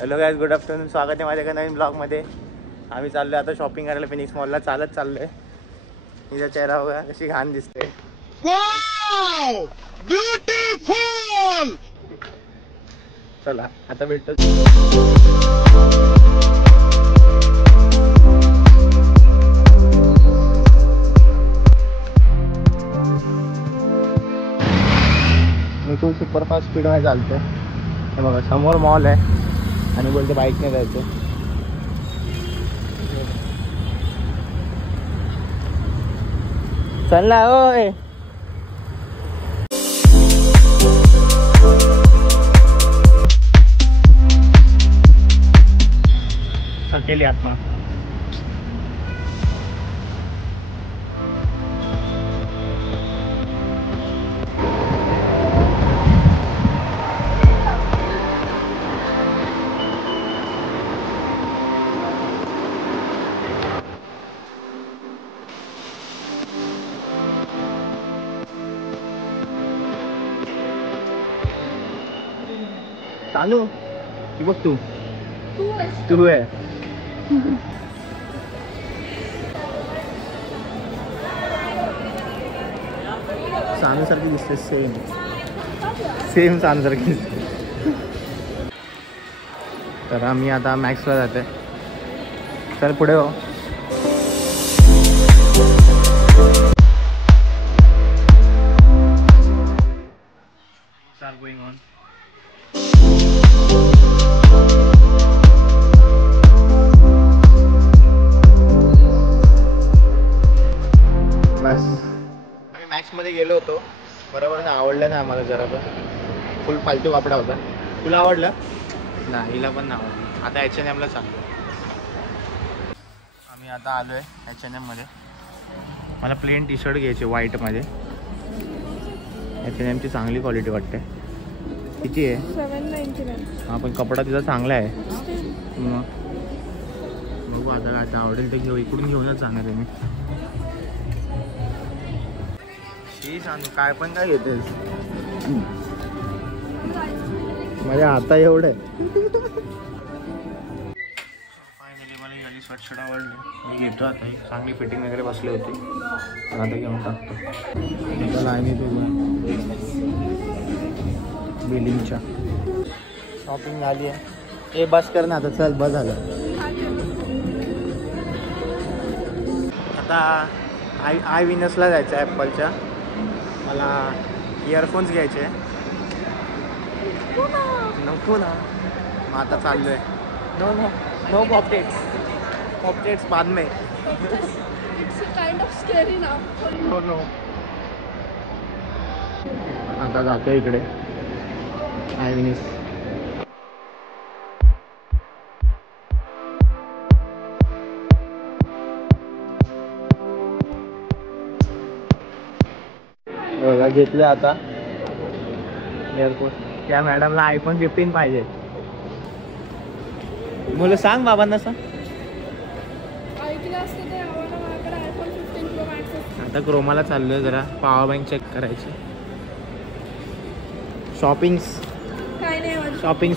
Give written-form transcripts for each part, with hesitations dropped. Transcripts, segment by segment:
Hello guys, good afternoon. स्वागत आहे माझ्या एका नवीन ब्लॉगमध्ये. आम्ही चाललो आहे आता शॉपिंग करायला फिनिक्स मॉलला. चालत चाललो आहे. हिचा चेहरा बघा कशी घाण दिसते. Wow beautiful. चला आता भेटतो. मी खूप सुपरफास्ट स्पीडमध्ये चालतो. हे बघा समोर मॉल आहे आणि बोलते बाईकने जायचं. चल ना ओय. अकेली आत्मा. चालू की बघ तू आहे. सानू सारखी दिसते. सेम सानू सारखी दिसते. तर आम्ही आता मॅक्सला जाते. चल पुढे हो. Going on. मध्ये गेलो होतो बरोबर ना. आवडलं ना आम्हाला. जरा पण फुल फालतू कपडा होता. तुला आवडला ना? हिला पण नाही आवडलं. आता H&M ला सांगतो. आम्ही आता आलो आहे H&M मध्ये. मला प्लेन टी शर्ट घ्यायचे व्हाईटमध्ये. H&M ची चांगली क्वालिटी वाटते. किती आहे? 799. हा पण कपडा तिचा चांगला आहे. मग बघू आता काय आवडेल ते घेऊ. इकडून घेऊनच जाणार आहे मी. सांगू काय पण काय घेतेस? माझ्या हाता एवढं. फायनली मला ही शर्ट आवडली. मी घेतो आता. चांगली फिटिंग वगैरे बसली होती. आता घेऊन टाकतो. लाईनी बिलिंगच्या शॉपिंग झाली आहे. हे बस कर ना आता. चल बस झालं. आता आय विनसला जायचं आहे ॲपलच्या. मला इयरफोन्स घ्यायचे. नको ना. मग आता चाललो आहे. नो नो नो पॉपटेट्स. पॉपटेट्स बाद में. No no. आता जातो इकडे आय विनिस. घेतलं आता एअरपोर्ट. त्या मॅडमला iPhone 15 पाहिजे. मुलं सांग बाबांना सांग. आता क्रोमाला चाललोय जरा पॉवर बँक चेक करायची. Shopping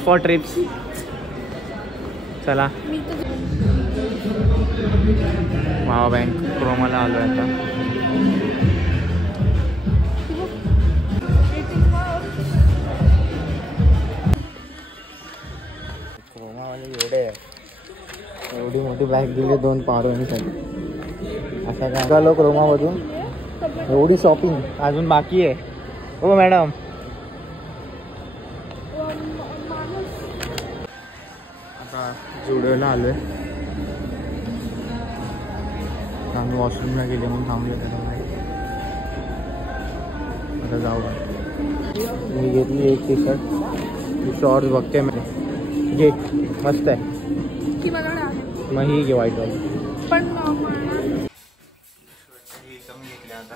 for trips. चला पॉवर बँक क्रोमाला आलोय आता. एवढी मोठी बॅग दिली 2 पावरांसाठी. असा काय झालो क्रोमामधून. एवढी शॉपिंग अजून बाकी आहे. हो मॅडम. आता जुडिओला आलो आहे. आम्ही वॉशरूमला गेले म्हणून थांबलो त्याच्यामुळे. आता जाऊ. मी घेतली एक टी शर्ट. शॉर्ट्स बघते मी. घे मस्त आहे. मग ही घे व्हाईट वाली. पण कमी घेतली आता.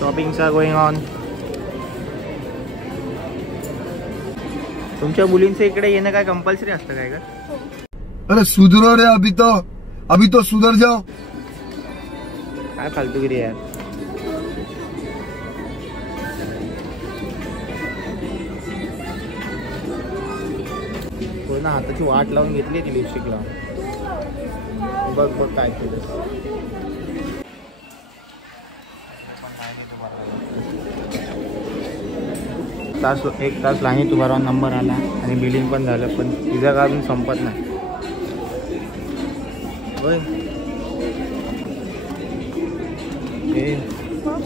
शॉपिंगचा गोइंग ऑन. तुमच्या मुलींचं इकडे येणं काय कंपल्सरी असतं काय का? अरे सुधरो रे. अभी तो सुधर जाओ. काय फालतूगिरी यार. ना हाताची वाट लावून घेतली ती लिपस्टिक लावून. बघ बघ काय केलं. एक तास लाईनीत उभा राहून नंबर आला आणि बिलिंग पण झालं, पण तिचा का अजून संपत नाही. होय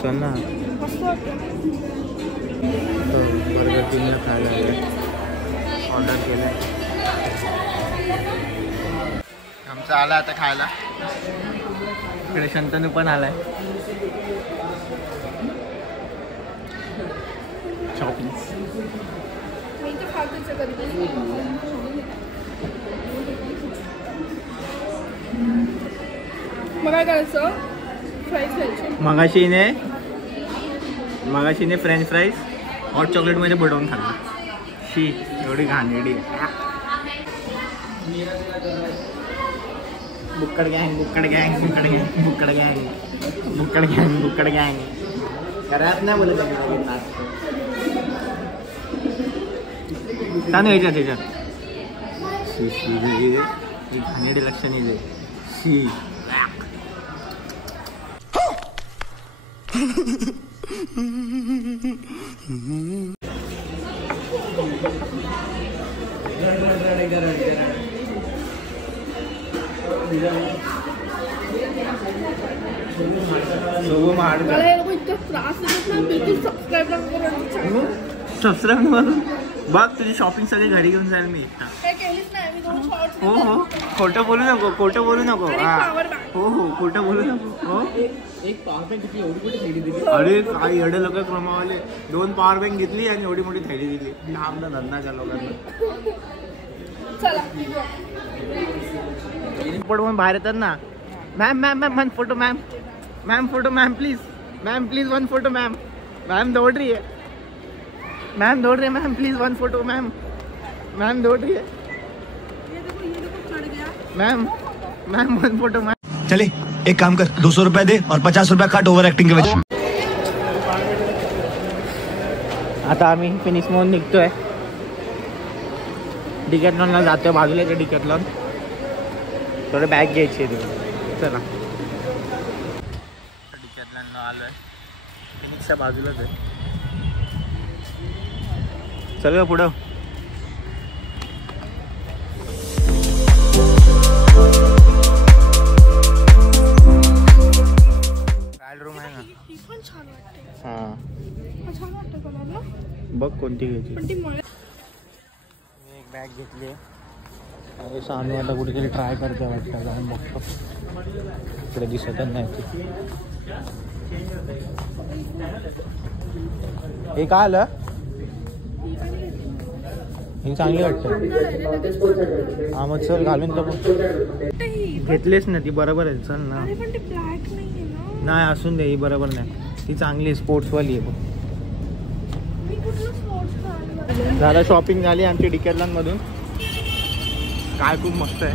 चल ना. बर्गर किंगला खायला ऑर्डर केलं. आमचं आला आता खायला. इकडे शंतनू पण आलाय. शॉपिंग मगाशीने फ्रेंच फ्राईज हॉट चॉकलेटमध्ये बुडवून खाल्ला. शी एवढी घाणेरडी. बुक्कड गँग बुक्कड गँग बुक्कड गँग बुक्कड गँग बुक्कड गँग बुक्कड गँग घरात नाही बोलत चालू याच्यात याच्यात. शी शी घाणेरडी लक्ष नाही दे. शी सबस्क्राईब करून बघ. तुझी शॉपिंग सगळी घरी घेऊन जाईल मी. हो हो खोटं बोलू नको. खोटं बोलू नको. हो हो खोटं बोलू नको. हो एक पॉवर बँक घेतली एवढी मोठी थैली दिली. अरे काय एवढे लोक क्रमावाले 2 पॉवर बँक घेतली आणि एवढी मोठी थैली दिली. लांबला धंदाच्या लोकांना पडवून बाहेर येतात ना. Ma'am ma'am ma'am one photo ma'am. Ma'am photo ma'am please. Ma'am please one photo ma'am. Ma'am दौड़ रही है. मैम दौड़ रही है. Ma'am please one photo ma'am. Ma'am दौड़ रही है. ये देखो चढ़ गया. Ma'am ma'am one photo ma'am. चले एक काम कर 200 रुपए दे और 50 रुपए काट ओव्हर ऍक्टिंग के वजह. आता आम्ही फिनिश म्हणून निघतोय. डिकॅथलॉनला जातोय. बाजूला आहे डिकॅथलॉन. थोडे बॅग घ्यायची आहे. चला डिकॅथलॉनला आलोय. फिनिक्सच्या बाजूलाच आहे. चल ग पुढं. ट्रायल रूम आहे ना. हां बघ कोणती घ्यायची. मी एक बॅग घेतली आहे. सानू आता कुठेतरी ट्राय करते वाटतं. जाऊन बघतो. इकडे दिसतच नाही ती. हे काय आलं. ही चांगली वाटतं. हा मग चल घालून तर घेतलेच ना ती. बरोबर आहे. चल ना. नाही असून दे. ही बरोबर नाही. ती चांगली आहे. स्पोर्ट्सवाली आहे. झालं शॉपिंग झाली आमची डिकॅथलॉन मधून. काय खूप मस्त आहे.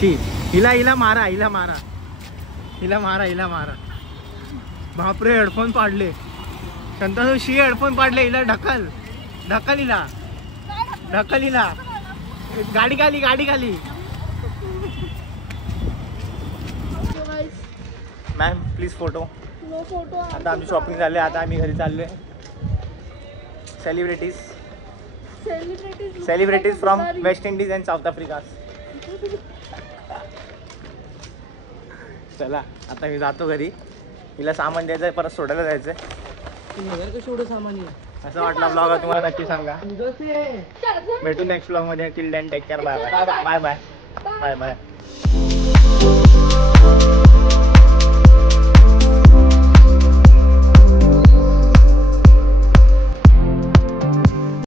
शी हिला हिला मारा. हिला मारा. हिला मारा. हिला मारा. बापरे हेडफोन पाडले. शंतनू शी हेडफोन पाडले. हिला ढकल. ढकल हिला. ढकल हिला. गाडी खाली. गाडी खाली. Ma'am please photo. आता आमची शॉपिंग झाली. आता आम्ही घरी चाललोय. Celebrities from West Indies and south Africa. चला आता मी जातो घरी. हिला सामान द्यायचं आहे. परत सोडायला जायचं आहे. असं वाटलं ब्लॉग तुम्हाला नक्की सांगा. भेटू नेक्स्ट ब्लॉग मध्ये. Till then take care. Bye bye bye bye bye bye.